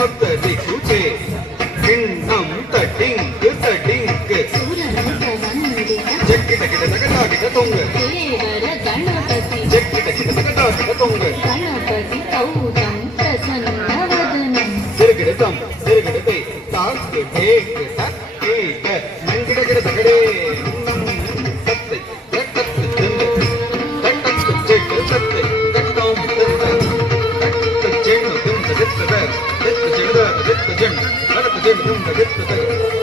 நொத்தடி குச்சே கிண்ணம் தட்டிங்கு தட்டிங்கு ஜக்கிட கிட தகடாகிட தொங்கு ஜக்கிட கிட தகடாகிட தொங்கு திருகிடதம் திருகிடதை தாக்கு டேக்கு தக்கேக மங்கிட கிட தகடே தத்தை தட்டு திண்டு தட்டு செட்டு தத்தை தட்டோம் தட்டு செண்ணு திண்டு திட்டு திட்டு செண்ணு திட்டு ஜெண் நடத்து ஜெண் திண்டு திட்டு